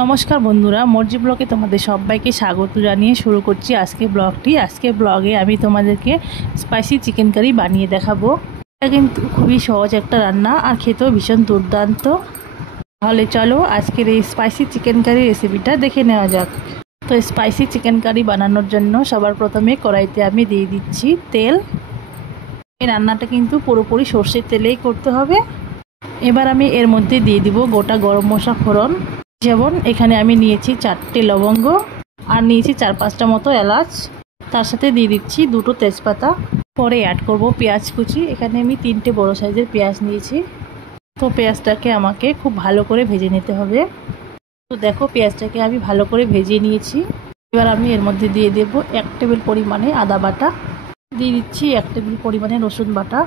নমস্কার বন্ধুরা, মর্জি ব্লগে তোমাদের সবাইকে স্বাগত জানিয়ে শুরু করছি আজকে ব্লগটি। আজকে ব্লগে আমি তোমাদেরকে স্পাইসি চিকেন কারি বানিয়ে দেখাবো। এটা কিন্তু খুবই সহজ একটা রান্না আর খেতেও ভীষণ দুর্দান্ত। তাহলে চলো আজকের এই স্পাইসি চিকেন কারি রেসিপিটা দেখে নেওয়া যাক। তো স্পাইসি চিকেন কারি বানানোর জন্য সবার প্রথমে কড়াইতে আমি দিয়ে দিচ্ছি তেল। এই রান্নাটা কিন্তু পুরোপুরি সর্ষের তেলেই করতে হবে। এবার আমি এর মধ্যে দিয়ে দিব গোটা গরম মশলা ফোড়ন। যেমন এখানে আমি নিয়েছি 4টে লবঙ্গ আর নিয়েছি 4-5টা মতো এলাচ। তার সাথে দিয়ে দিচ্ছি 2টো তেজপাতা। পরে অ্যাড করব পেঁয়াজ কুচি। এখানে আমি 3টে বড় সাইজের পেঁয়াজ নিয়েছি। তো পেঁয়াজটাকে আমাকে খুব ভালো করে ভেজে নিতে হবে। তো দেখো পেঁয়াজটাকে আমি ভালো করে ভেজে নিয়েছি। এবার আমি এর মধ্যে দিয়ে দেব 1 টেবিল পরিমাণে আদা বাটা, দিয়ে দিচ্ছি 1 টেবিল পরিমাণে রসুন বাটা,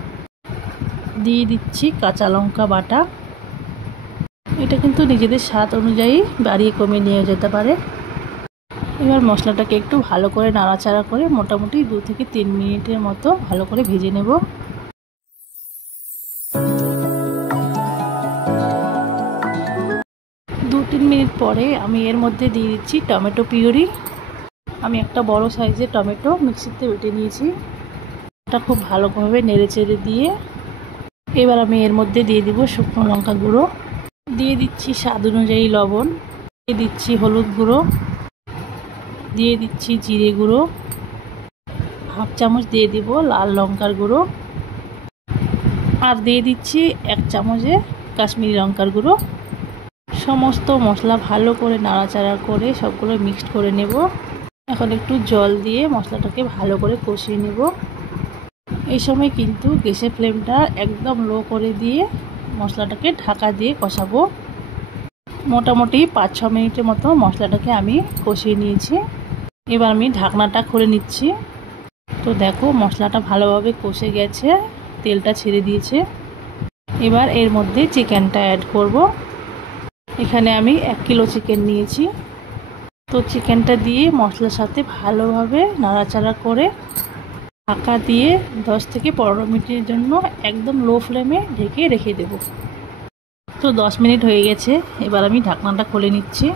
দিয়ে দিচ্ছি কাঁচা লঙ্কা বাটা। এটা কিন্তু নিজেদের স্বাদ অনুযায়ী বাড়িয়ে কমিয়ে নিয়ে যেতে পারে। এবার মশলাটাকে একটু ভালো করে নাড়াচাড়া করে মোটামুটি 2 থেকে 3 মিনিটের মতো ভালো করে ভেজে নেব। 2-3 মিনিট পরে আমি এর মধ্যে দিয়ে দিচ্ছি টমেটো পিউরি। আমি একটা বড় সাইজের টমেটো মিক্সিতে বেটে নিয়েছি। এটা খুব ভালোভাবে নেড়েচেড়ে দিয়ে এবার আমি এর মধ্যে দিয়ে দিব শুকনো লঙ্কা গুঁড়ো, দিয়ে দিচ্ছি স্বাদ অনুযায়ী লবণ, দিয়ে দিচ্ছি হলুদ গুঁড়ো, দিয়ে দিচ্ছি জিরে গুঁড়ো, হাফ চামচ দিয়ে দিব লাল লঙ্কার গুঁড়ো, আর দিয়ে দিচ্ছি 1 চামচে কাশ্মীরি লঙ্কার গুঁড়ো। সমস্ত মশলা ভালো করে নাড়াচাড়া করে সবগুলো মিক্সড করে নেব। এখন একটু জল দিয়ে মশলাটাকে ভালো করে কষিয়ে নেব। এই সময় কিন্তু গ্যাসের ফ্লেমটা একদম লো করে দিয়ে মশলাটাকে ঢাকা দিয়ে কষাবো। মোটামুটি 5-6 মিনিটের মতো মশলাটাকে আমি কষিয়ে নিয়েছি। এবার আমি ঢাকনাটা খুলে নিচ্ছি। তো দেখো মশলাটা ভালোভাবে কষে গেছে, তেলটা ছেড়ে দিয়েছে। এবার এর মধ্যে চিকেনটা অ্যাড করব। এখানে আমি 1 কিলো চিকেন নিয়েছি। তো চিকেনটা দিয়ে মশলার সাথে ভালোভাবে নাড়াচাড়া করে ঢাকা দিয়ে 10 থেকে 15 মিনিটের জন্য একদম লো ফ্লেমে ঢেকে রেখে দেব। তো 10 মিনিট হয়ে গেছে। এবার আমি ঢাকনাটা খুলে নিচ্ছি।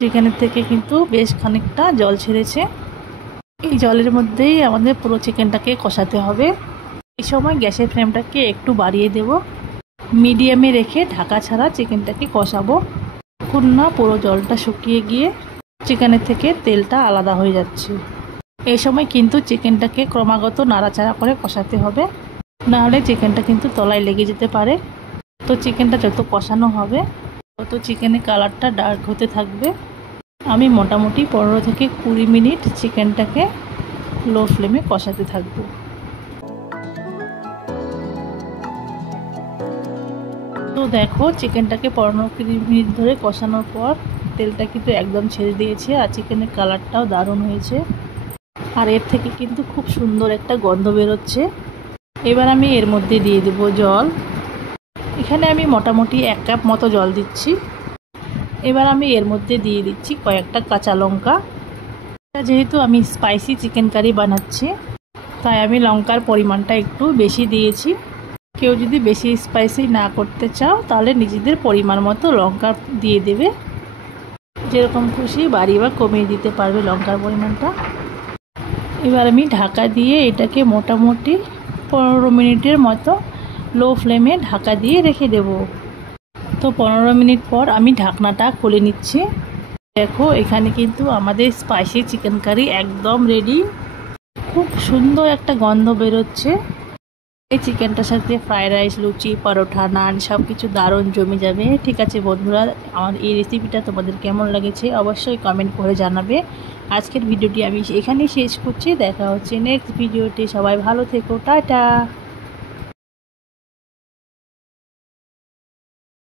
চিকেনের থেকে কিন্তু বেশ খানিকটা জল ছেড়েছে। এই জলের মধ্যেই আমাদের পুরো চিকেনটাকে কষাতে হবে। এই সময় গ্যাসের ফ্লেমটাকে একটু বাড়িয়ে দেব। মিডিয়ামে রেখে ঢাকা ছাড়া চিকেনটাকে কষাবো। এখন না পুরো জলটা শুকিয়ে গিয়ে চিকেনের থেকে তেলটা আলাদা হয়ে যাচ্ছে। এই সময় কিন্তু চিকেনটাকে ক্রমাগত নাড়াচাড়া করে কষাতে হবে, নাহলে চিকেনটা কিন্তু তলায় লেগে যেতে পারে। তো চিকেনটা যত কষানো হবে তত চিকেনের কালারটা ডার্ক হতে থাকবে। আমি মোটামুটি 15 থেকে 20 মিনিট চিকেনটাকে লো ফ্লেমে কষাতে থাকবো। তো দেখো চিকেনটাকে 15-20 মিনিট ধরে কষানোর পর তেলটা কিন্তু একদম ছেড়ে দিয়েছে আর চিকেনের কালারটাও দারুণ হয়েছে। আর এর থেকে কিন্তু খুব সুন্দর একটা গন্ধ বেরোচ্ছে। এবার আমি এর মধ্যে দিয়ে দেব জল। এখানে আমি মোটামুটি 1 কাপ মতো জল দিচ্ছি। এবার আমি এর মধ্যে দিয়ে দিচ্ছি কয়েকটা কাঁচা লঙ্কা। যেহেতু আমি স্পাইসি চিকেন কারি বানাচ্ছি তাই আমি লঙ্কার পরিমাণটা একটু বেশি দিয়েছি। কেউ যদি বেশি স্পাইসি না করতে চাও তাহলে নিজেদের পরিমাণ মতো লঙ্কা দিয়ে দেবে। যেরকম খুশি বাড়িয়ে বা কমিয়ে দিতে পারবে লঙ্কার পরিমাণটা। এবার আমি ঢাকা দিয়ে এটাকে মোটামুটি 15 মিনিটের মতো লো ফ্লেমে ঢাকা দিয়ে রেখে দেব। তো 15 মিনিট পর আমি ঢাকনাটা খুলে নিচ্ছি। দেখো এখানে কিন্তু আমাদের স্পাইসি চিকেন কারি একদম রেডি। খুব সুন্দর একটা গন্ধ বেরোচ্ছে। এই চিকেনটার সাথে ফ্রাইড রাইস, লুচি, পরোটা, নান সব কিছু দারুণ জমে যাবে। ঠিক আছে বন্ধুরা, আমার এই রেসিপিটা তোমাদের কেমন লেগেছে অবশ্যই কমেন্ট করে জানাবে। আজকের ভিডিওটি আমি এখানেই শেষ করছি। দেখা হচ্ছে নেক্সট ভিডিওতে। সবাই ভালো থেকো, টাটা।